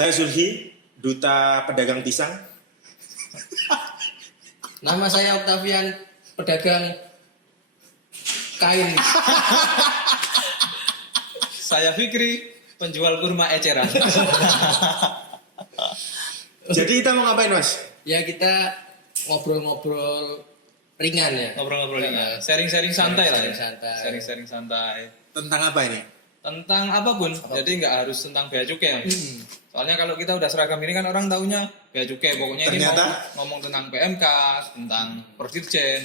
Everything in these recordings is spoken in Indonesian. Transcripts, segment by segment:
Saya Zulhi, duta pedagang pisang. Nama saya Octavian, pedagang kain. Saya Fikri, penjual kurma eceran. Jadi kita mau ngapain, Mas? Ya kita ngobrol-ngobrol ringan ya. Ngobrol-ngobrol ringan. Sharing-sharing santai lah ya. Sharing-sharing santai. Sharing-sharing santai. Tentang apa ini? Tentang apapun. Jadi nggak harus tentang bea cukai. Soalnya kalau kita udah seragam ini kan orang taunya bea cukai. Pokoknya ini Ternyata? ngomong tentang PMK, tentang Perdirjen.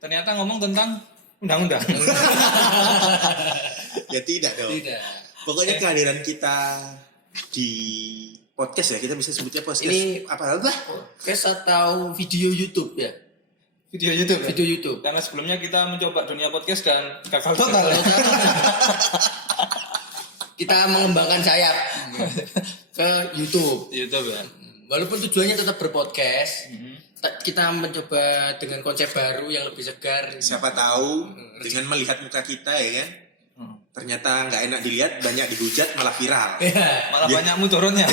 Ternyata ngomong tentang undang-undang. Ya tidak dong. Tidak. Pokoknya kehadiran kita di podcast ya, kita bisa sebutnya podcast. Ini apa? Podcast atau video YouTube ya? Video YouTube. Ya? Video YouTube. Karena sebelumnya kita mencoba dunia podcast dan gagal total. Kita mengembangkan sayap ke YouTube. YouTube ya. Walaupun tujuannya tetap berpodcast, kita mencoba dengan konsep baru yang lebih segar. Siapa tahu dengan melihat muka kita ya kan, ternyata nggak enak dilihat, banyak dihujat, malah viral. Malah banyak mudaratnya.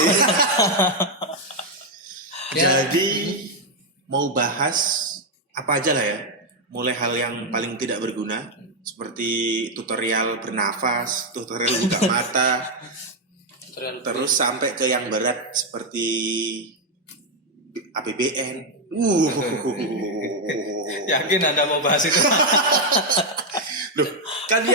Jadi mau bahas apa aja lah ya, mulai hal yang paling tidak berguna seperti tutorial bernafas, tutorial buka mata, terus sampai ke yang berat seperti APBN. Yakin Anda mau bahas itu? Loh, kan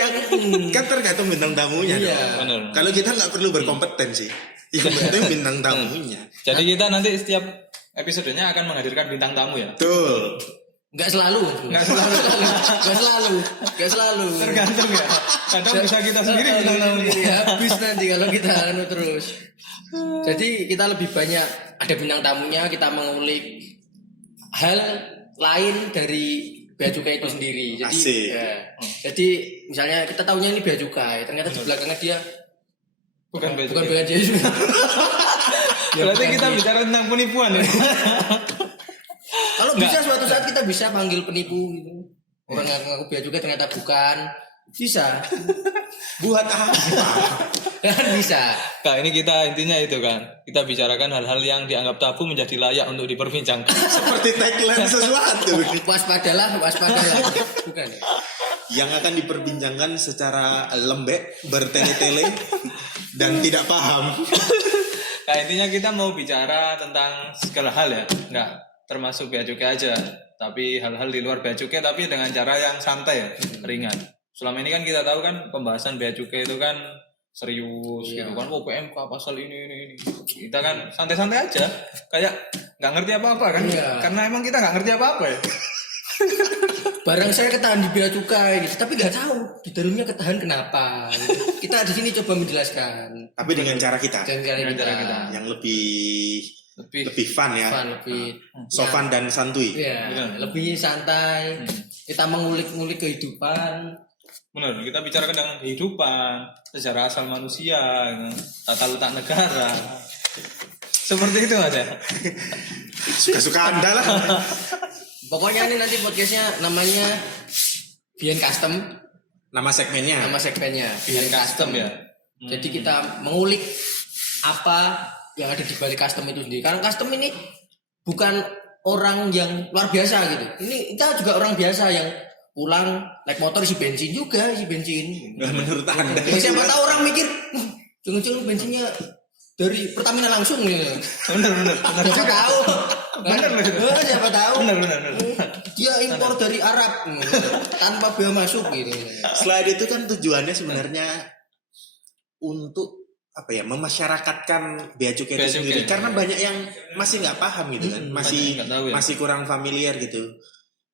tergantung bintang tamunya. Iya. Dong. Benar. Kalau kita nggak perlu berkompetensi, yang penting bintang tamunya. Jadi kita nanti setiap episodenya akan menghadirkan bintang tamu ya. Betul. Nggak selalu. Tergantung ya. Kadang bisa kita sendiri bintang tamunya. Habis nanti kalau kita terus. Jadi kita lebih banyak ada bintang tamunya, kita mengulik hal lain dari bea cukai itu sendiri. Jadi, Asik. ya. Jadi misalnya kita tahunya ini bea cukai, ternyata di belakangnya dia Bukan bea bukan cukai. bea cukai. Berarti kita bicara tentang penipuan ya. Kalau bisa suatu saat kita bisa panggil penipu gitu. Orang ngaku bea cukai ternyata bukan. Bisa. Buat apa? Kan bisa. Kak, ini kita intinya itu kan. Kita bicarakan hal-hal yang dianggap tabu menjadi layak untuk diperbincangkan. Seperti tagline sesuatu Waspadalah. Bukan. yang akan diperbincangkan secara lembek, bertele-tele, dan tidak paham. Nah, intinya kita mau bicara tentang segala hal ya. Enggak termasuk bea cukai aja, tapi hal-hal di luar bea cukai tapi dengan cara yang santai ya, ringan. Selama ini kan kita tahu kan pembahasan bea cukai itu kan serius gitu kan. Oh, PMK pasal ini. Kita kan santai-santai aja. Kayak nggak ngerti apa-apa kan. Iya. Karena emang kita nggak ngerti apa-apa ya. Barang saya ketahan di bea cukai gitu, tapi nggak tahu di dalamnya ketahan kenapa. Gitu. Kita di sini coba menjelaskan. Tapi dengan cara kita, Dengan cara kita. yang lebih fun ya, Lebih sopan dan santuy. ya, Benar. lebih santai. Kita mengulik-ngulik kehidupan. Benar, kita bicarakan tentang kehidupan, sejarah asal manusia, tata letak negara. Seperti itu aja. Suka-suka Anda lah. Pokoknya ini nanti podcastnya namanya Bian Custom. Nama segmennya. Nama segmennya Bian Custom ya. Jadi kita mengulik apa yang ada di balik custom itu sendiri. Karena custom ini bukan orang yang luar biasa gitu. Ini kita juga orang biasa yang pulang naik motor isi bensin juga, isi bensin. Nah, menurut Anda. Siapa tahu orang mikir, jangan-jangan bensinnya dari Pertamina langsung gitu. Benar. Siapa tahu. Benar. Siapa tahu. Benar. Dia impor dari Arab tanpa bea masuk gitu. Selain itu kan tujuannya sebenarnya untuk apa ya, memasyarakatkan bea cukai Bea itu cukai. sendiri, karena banyak yang masih nggak paham gitu kan, Nggak tahu ya. masih kurang familiar gitu,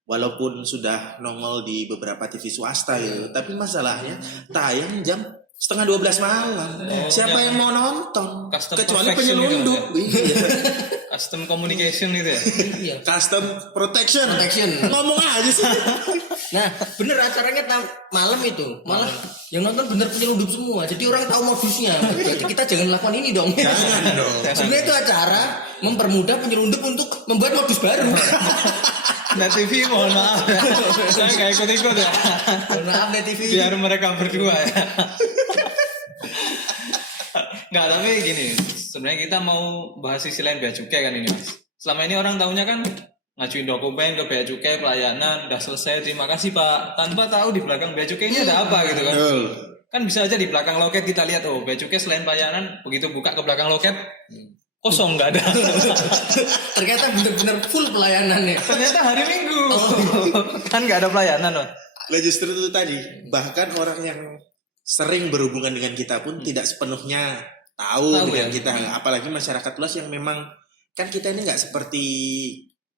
walaupun sudah nongol di beberapa TV swasta gitu, tapi masalahnya tayang jam 11:30 malam. Siapa yang mau nonton? Custom Kecuali perfection penyelundup. gitu Iya. Custom communication gitu ya. Iya. Custom protection. Ngomong aja sih. Nah, bener acaranya malam itu. Malah yang nonton bener penyelundup semua. Jadi orang tahu modusnya. Berarti kita jangan lakukan ini dong. Jangan dong. Sebenarnya itu acara mempermudah penyelundup untuk membuat modus baru. Nah TV mohon maaf ya. Saya nggak ikut-ikut ya. Mohon maaf Net TV. Biar mereka berdua ya. Nggak, tapi gini, sebenarnya kita mau bahas sisi lain bea cukai kan ini Mas. Selama ini orang tahunya kan ngajuin dokumen ke bea cukai, pelayanan udah selesai, terima kasih Pak, tanpa tahu di belakang bea cukai ini ada apa gitu kan. Betul. Kan bisa aja di belakang loket kita lihat, oh bea cukai selain pelayanan, begitu buka ke belakang loket kosong, nggak ada. Ternyata benar-benar full pelayanannya. Ternyata hari Minggu kan nggak ada pelayanan Mas. Lah justru itu tadi, bahkan orang yang sering berhubungan dengan kita pun tidak sepenuhnya tahu dengan kita, apalagi masyarakat luas yang memang kan kita ini nggak seperti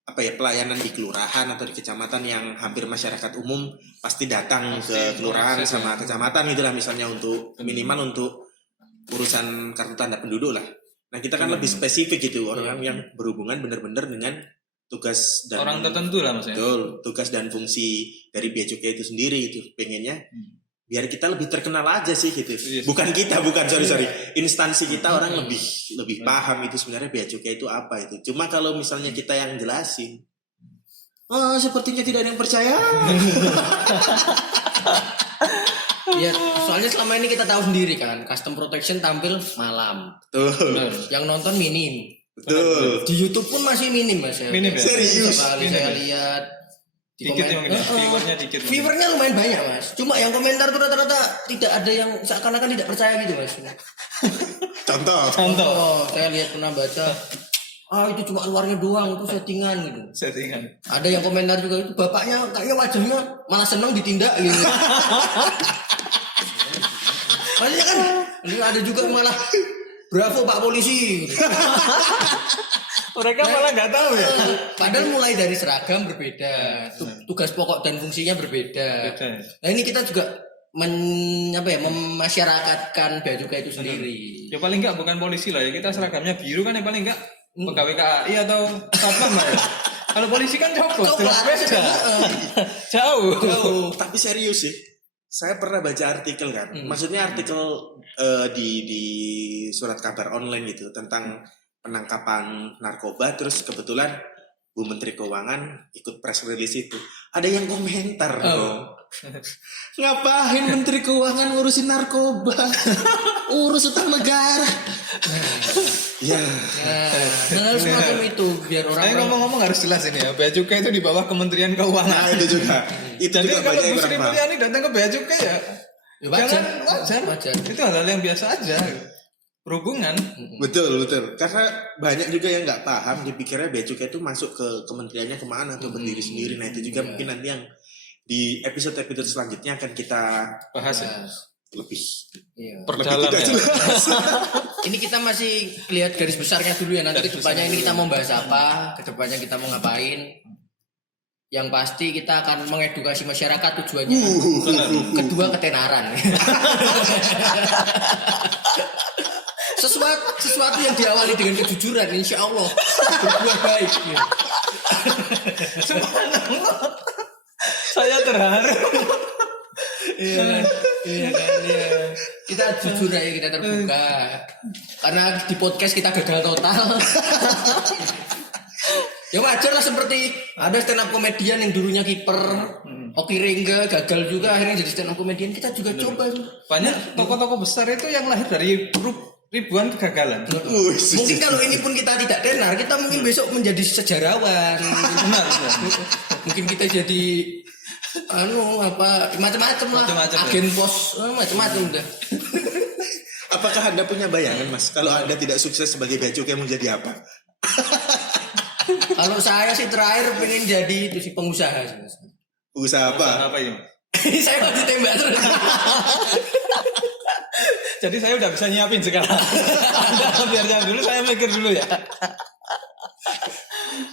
apa ya, pelayanan di kelurahan atau di kecamatan yang hampir masyarakat umum pasti datang ke kelurahan sama kecamatan gitulah misalnya untuk minimal untuk urusan kartu tanda penduduk lah. Nah kita kan lebih spesifik gitu, orang yang berhubungan benar-benar dengan tugas dan Orang tertentu lah maksudnya. betul, tugas dan fungsi dari bea cukai itu sendiri itu pengennya biar kita lebih terkenal aja sih gitu. Yes. Bukan sorry instansi kita orang lebih paham itu sebenarnya bea cukai itu apa itu. Cuma kalau misalnya kita yang jelasin, oh sepertinya tidak ada yang percaya. Ya, soalnya selama ini kita tahu sendiri kan, custom protection tampil malam. Betul. Yang nonton minim. Betul. Di YouTube pun masih minim Mas. Minim ya? Serius? Sekali saya lihat di Dikit ya komen- mungkin ya, viewernya dikit. Viewernya lumayan banyak Mas. Cuma yang komentar tuh rata-rata tidak ada yang seakan-akan tidak percaya gitu Mas. Contoh. Contoh Oh, saya lihat pernah baca, itu cuma luarnya doang, itu settingan gitu. settingan. Ada yang komentar juga itu bapaknya kayaknya wajahnya malah seneng ditindak gitu. Maksudnya kan ada juga malah bravo Pak Polisi. Gitu. Mereka malah nggak tahu ya. Padahal mulai dari seragam berbeda, tugas pokok dan fungsinya berbeda. Beda. Nah ini kita juga memasyarakatkan bea cukai itu sendiri. Ya paling nggak bukan polisi lah ya, kita seragamnya biru kan ya paling nggak pegawai KAI atau satpam lah ya. Kalau polisi kan coklat, jelas beda. Jauh. Tapi serius sih. Saya pernah baca artikel kan. Maksudnya artikel di surat kabar online gitu tentang penangkapan narkoba, terus kebetulan Bu Menteri Keuangan ikut press release itu. Ada yang komentar dong. Ngapain Menteri Keuangan ngurusin narkoba? Urus utang negara. Ya. Nah, harus semacam itu biar Tapi orang ngomong-ngomong harus jelas ini ya, bea cukai itu di bawah Kementerian Keuangan. Nah itu juga. Itu Jadi juga kalau banyak yang Bu Sri kurang paham. Mulyani datang ke bea cukai ya, Ya, wajar. jangan wajar. Wajar. Itu hal-hal yang biasa aja. Berhubungan. Betul. Karena banyak juga yang nggak paham, dipikirnya bea cukai itu masuk ke kementeriannya kemana atau berdiri sendiri. Nah itu juga mungkin nanti yang di episode selanjutnya akan kita Bahas ya. lebih Iya. Perdalam tidak ya. jelas. Ini kita masih lihat garis besarnya dulu ya. Nanti Garis kedepannya ini kita mau bahas apa, kedepannya kita mau ngapain. Yang pasti kita akan mengedukasi masyarakat tujuannya. Kedua ketenaran. sesuatu yang diawali dengan kejujuran, insya Allah berbuah baik. Subhanallah. Saya terharu. Iya kan, iya. Kita jujur aja, kita terbuka. Karena di podcast kita gagal total. Ya wajar lah, seperti ada stand up komedian yang dulunya kiper, Oki Ringga gagal juga akhirnya jadi stand up komedian. Kita juga coba. Banyak tokoh-tokoh besar itu yang lahir dari ribuan kegagalan. Mungkin kalau ini pun kita tidak tenar, kita mungkin besok menjadi sejarawan. Benar. Mungkin kita jadi macam-macam lah. Macam-macam, Agen pos, macam-macam udah. Apakah Anda punya bayangan, Mas? Kalau Anda tidak sukses sebagai bea cukai mau jadi apa? Kalau saya sih terakhir pengen jadi itu sih pengusaha sih. Usaha apa? Apa ini? Saya mau ditembak terus. Jadi saya udah bisa nyiapin sekarang. Anda biar jangan dulu, saya mikir dulu ya.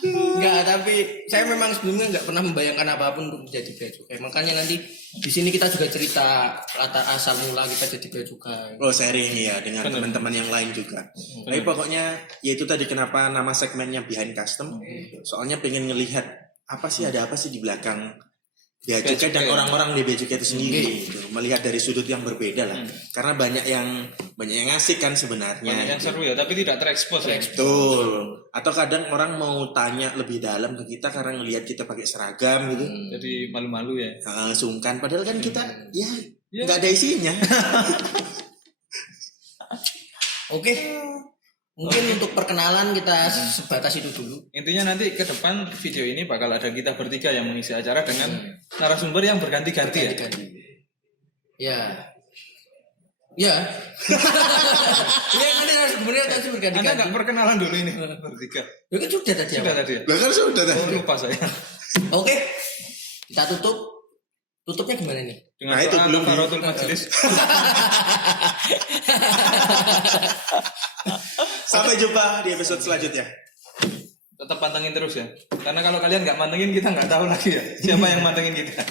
Enggak, tapi saya memang sebelumnya enggak pernah membayangkan apapun untuk menjadi bea cukai. Makanya nanti di sini kita juga cerita latar asal mula kita jadi bea cukai. Oh, sharing ya dengan teman-teman yang lain juga. Tapi pokoknya ya itu tadi kenapa nama segmennya Behind Custom. Soalnya pengen ngelihat apa sih di belakang bea cukai dan orang-orang di bea cukai itu sendiri. Gitu. Melihat dari sudut yang berbeda lah. Karena banyak yang asik kan sebenarnya. Banyak yang seru ya, tapi tidak terekspos ya. Betul. Atau kadang orang mau tanya lebih dalam ke kita karena ngelihat kita pakai seragam gitu. Jadi malu-malu ya. Sungkan padahal kan kita ya nggak ada isinya. Oke. Mungkin untuk perkenalan kita sebatas itu dulu. Intinya nanti ke depan video ini bakal ada kita bertiga yang mengisi acara dengan narasumber yang berganti-ganti ya. Ganti-ganti. Ya. Ya. Ya nanti narasumbernya akan Anda berganti-ganti. nggak perkenalan dulu ini bertiga. Ya kan sudah tadi. Sudah tadi ya? Lah kan sudah tadi. Oh, lupa saya. Oke. Kita tutup. Tutupnya gimana nih? Dengan Nah, itu doa belum di- kafaratul majelis. Sampai jumpa di episode selanjutnya. Tetap pantengin terus ya. Karena kalau kalian nggak mantengin kita nggak tahu lagi ya siapa yang mantengin kita.